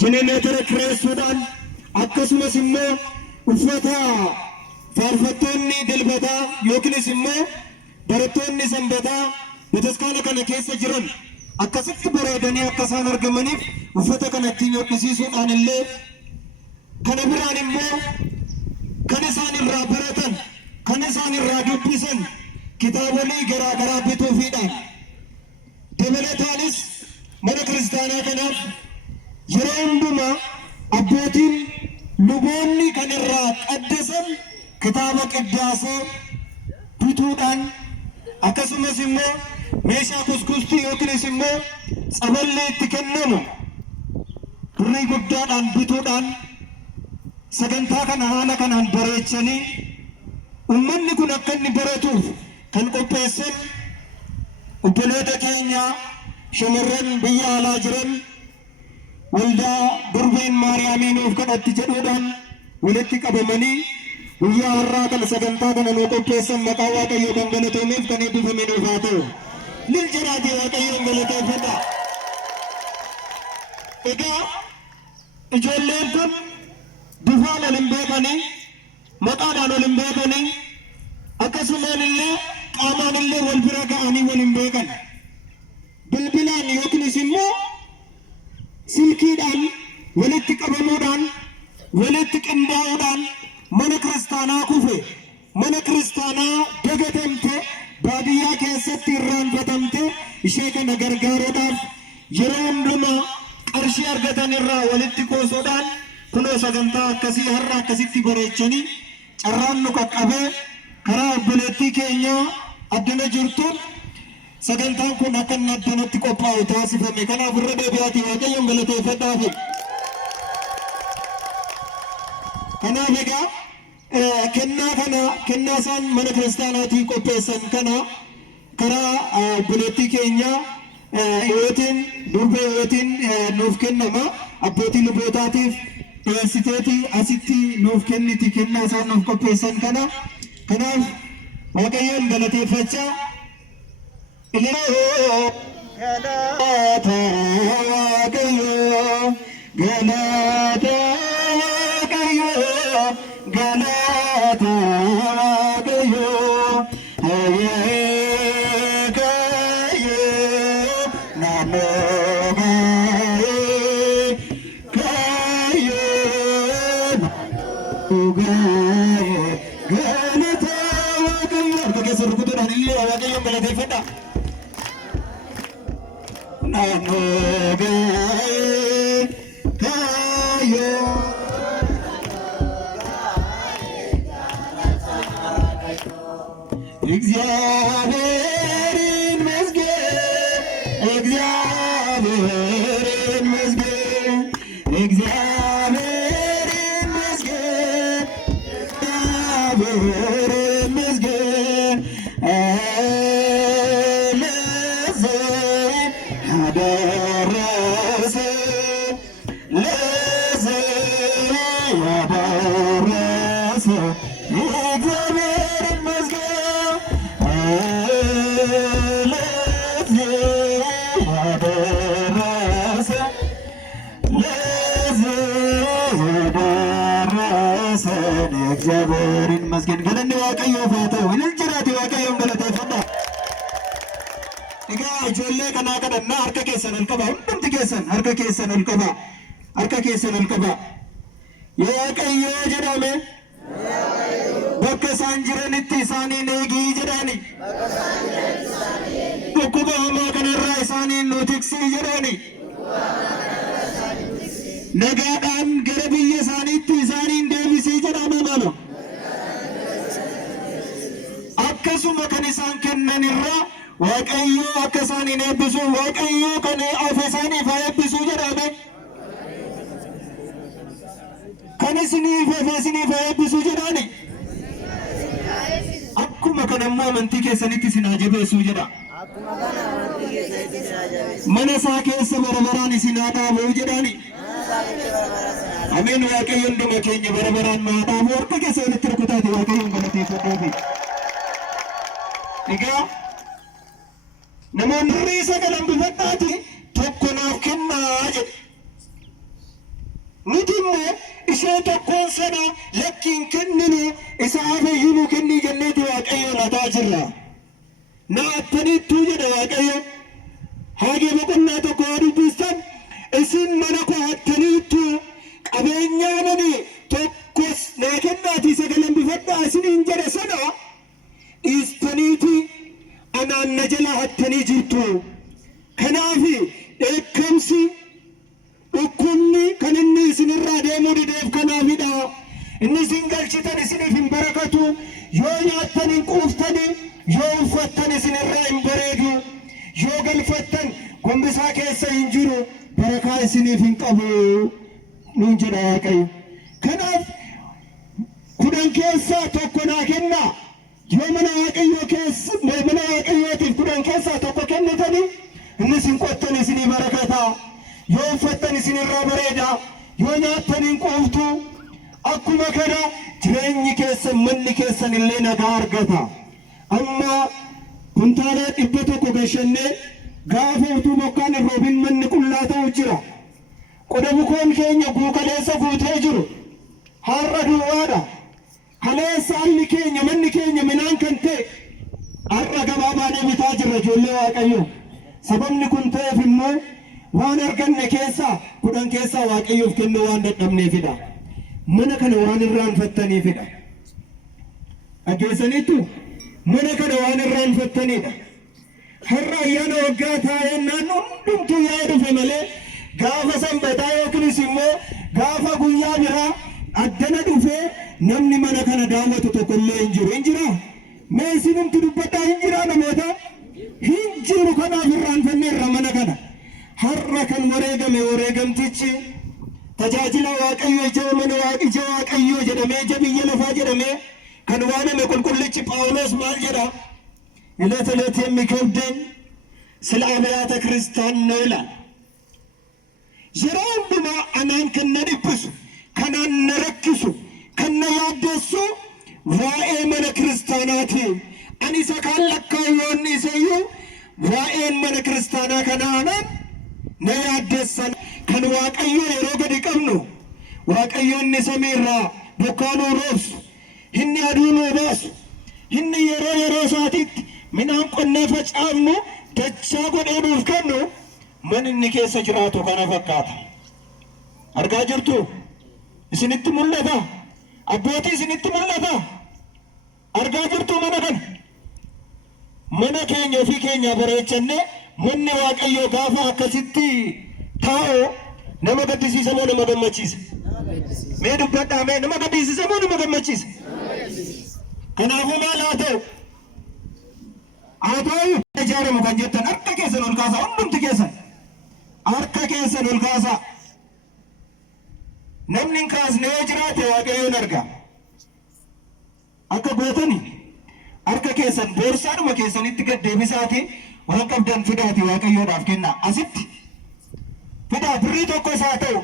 jenereetara kireessuudhaan akkasumas immoo uffata faarfattoonni dilbataa yookiinis immoo barattoonni sanbataa bataskaana kana keessa jiran akkasitti bareedanii akka isaan argamaniif uffata kana ittiin hodhisiisuudhaan illee kana biraan immoo kan isaan irraa baratan kan isaan irraa dubbisan kitaabolee garaa garaa bituufiidhaan dabalataanis mana kiristaanaa kanaaf yeroo hundumaa abbootiin luboonni kan irraa qaddasan kitaaba qiddaasee bituudhaan akkasumas immoo meeshaa kuskustii yookiinis immoo saballee itti kennamu birrii guddaadhaan bituudhaan sagantaa kana haala kanaan bareechanii ummanni kun akka inni baratuuf kan qopheessan obboloota keenya shamarran biyya alaa jiran waldaa durbeen maariyaamii nuuf kadhatti jedhuudhaan walitti qabamanii guyyaa har'aa kana sagantaa kana nuu qopheessan maqaa Waaqayyoo kan galatameef kan eebbifame nuuf haa ta'u. Lil jiraate Waaqayyoon galateeffadha. Egaa ijoolleen kun bifaan ol hin beekanii maqaadhaan ol hin beekanii akkasumaan illee qaamaan illee wal bira ga'anii wal hin beekan. Bilbilaan yookiinis immoo silkiidhaan walitti qabamuudhaan walitti qindaa'uudhaan mana kiristaanaa kufe mana kiristaanaa dagatamte baadiyyaa keessatti irraanfatamte ishee kana gargaaruudhaaf yeroo hundumaa qarshii argatan irraa walitti qoosuudhaan kunoo sagantaa akkasii har'a akkasitti bareechanii carraan nu qaqqabee karaa obboleettii keenyaa addana jirtuun sagantaan kun akka inni addanatti qophaa'u taasifame. Kanaaf irra deebi'aatii Waaqayyoon galateeffadhaafi. Kanaaf egaa kennaa isaan mana kiristaanaatii qopheessan kana karaa obboleettii keenyaa yootiin durbee yootiin nuuf kennama abbootii lubootaatiif dhiyeessiteetii asitti nuuf kenniti kennaa isaan nuuf qopheessan kana. Kanaaf Waaqayyoon galateeffachaa galata Waaqayyoo galata Waaqayyoo galata Waaqayyoo Waaqayyoo naannoo gaa'ee Waaqayyoo naannoo gaa'ee galata Waaqayyoo harka keessa rukutuudhaan illee Waaqayyoon galateeffadha. እግዚአብሔርን መስገን እግዚአብሔርን መስገን እግዚአብሔርን መስገን እግዚአብሔርን መስገን ለዚህ ያደረሰ ለዚህ ያደረሰ እግዚአብሔርን መስገን እግዚአብሔርን መስገን ገለኒ Waaqayyoo faata'u ilil jiraate Waaqayyoon galateeffadha. Egaa ijoollee kanaa kadhannaa harka keessan ol qaba hundumti keessan harka keessan ol qaba harka keessan ol qaba. Yoo Waaqayyoo jedhame bakka isaan jiranitti isaaniin eegii jedhani dhukkuba hamaa kanarraa isaaniin nu tiksii jedhani nagaadhaan gara biyya isaaniitti isaaniin deebisii jedhama mala. Akkasuma kan isaan kennan irraa Waaqayyoo akka isaaniin eebbisu Waaqayyoo kan of isaaniif haa eebbisu jedhame. Kan isiniif haa eebbisu jedhani. Akkuma kan ammoo amantii keessanitti isin haa jabeessu jedha. Mana isaa keessa barabaraan isin haa dhaabuu jedhani. Ameen. Waaqayyoon dhuma keenya barabaraan nu haa dhaabu. Harka keessa walitti rukutaati Waaqayyoon galateeffadhuufi. Egaa namoonni irrii sagalan bifadhaati tokko naaf kennaa jedhe nutimmo ishee tokkoon sana lakkiin kenninu isaaf iyyuu kennii jenneeti waaqayyo lataa jirra. Na attaniittuu jedha waaqayyo haagee boqonnaa tokko dubbistan isin mana koo attaniittu qabeenyaanani tokkos naa kennaatii sagalan bifadhaa isiniin jedhe sana dhiistaniiti anaan na jala hattanii jirtu. Kanaafi dheekkamsi dhukkubni kan inni isinirraa deemuu dideef kanaafidha. Inni isin galchitan isiniif hin barakatu, yoo nyaattan hin quuftani, yoo uffattan isinirraa hin bareedu, yoo galfattan gombisaa keessa hin jiru, barakaa isiniif hin qabu nuun jedha waaqayyo. Kanaaf 10 keessaa tokko naa kennaa. Yoo mana waaqayyootiif 10 keessaa tokko kennitanii inni isin qottan isinii barakata, yoo uffattan isinirraa bareeda, yoo nyaattan hin quuftu. Akkuma kana jireenyi keessan manni keessan illee nagaa argata. Amma kuntaala 100 gashannee gaafa utuu bokkaan hin roobin manni qullaa ta'u jira. Qoda bukoon keenya guukaleessa guutee jiru har'a duwwaadha. Kaleessa alli keenya manni keenya minaan kan ta'e har'a gabaabaadhee bitaa jirra ijoollee waaqayyo. Sababni kun ta'eef immoo waan arganne keessaa 10 keessaa waaqayyoof kennuu waan dadhabneefidha. Mana kana waan irraanfattaniifidha. Dhageessaniittu mana kana waan irraanfattanidha. Har'a ayyaana waggaa taa'ee naannoo hundumtuu yaa'ee dhufe malee gaafa sanbataa yookiinis immoo gaafa guyyaa biraa addana dhufee namni mana kana daawwatu tokkollee hin jiru. Hin jiraa? Mee isinumti dubbadhaa hin jiraa namoota? Hin jiru. Kanaaf irraanfanneerra mana kana. Har'a kan wareegame wareegamtichi tajaajila waaqayyo ija mana ija waaqayyo jedhamee ija biyya lafaa jedhamee kan waaname qulqullichi Phaawulos maal jedha? ዕለት ዕለት የሚከብደን ስለ አብያተ ክርስቲያን ነው ይላል። yeroo hundumaa anaan kan na dhiphisu, kanaan na rakkisu, kan na yaaddessu waa'ee mana kiristaanaati. Ani isa kaan lakkaawwanni isayyuu waa'een mana kiristaanaa kanaanan na yaaddessan. Kan waaqayyo yeroo gadi qabnu waaqayyo inni samiirraa bokkaa nuu roobsu, inni aduu nuu baasu, inni yeroo isaatiitti midhaan qonnee facaafnu dachaa godhee nuuf kennu mana inni keessa jiraatu kana fakkaata. Argaa jirtu? Isinitti mul'ata? Abbootii isinitti mul'ata? Argaa jirtu mana kana? Mana keenya ofii keenya bareechannee manni waaqayyo gaafa akkasitti taa'u nama gaddisiisa moo nama gammachiisa? Mee dubbadhaa mee nama gaddisiisa moo nama gammachiisa? Kanaafuu maal haa ta'u? Haa ta'u ijaaramu kan jettan harka keessan ol kaasaa, hundumti keessan harka keessan ol kaasaa. Namni hin kaasne yoo jiraate waaqayyoon arga. Akka gootani harka keessan boorsaadhuma keessanitti gad deebisaatii waan qabdan fidaati waaqayyoodhaaf kennaa. Asitti fidaa birrii tokko isaa ta'u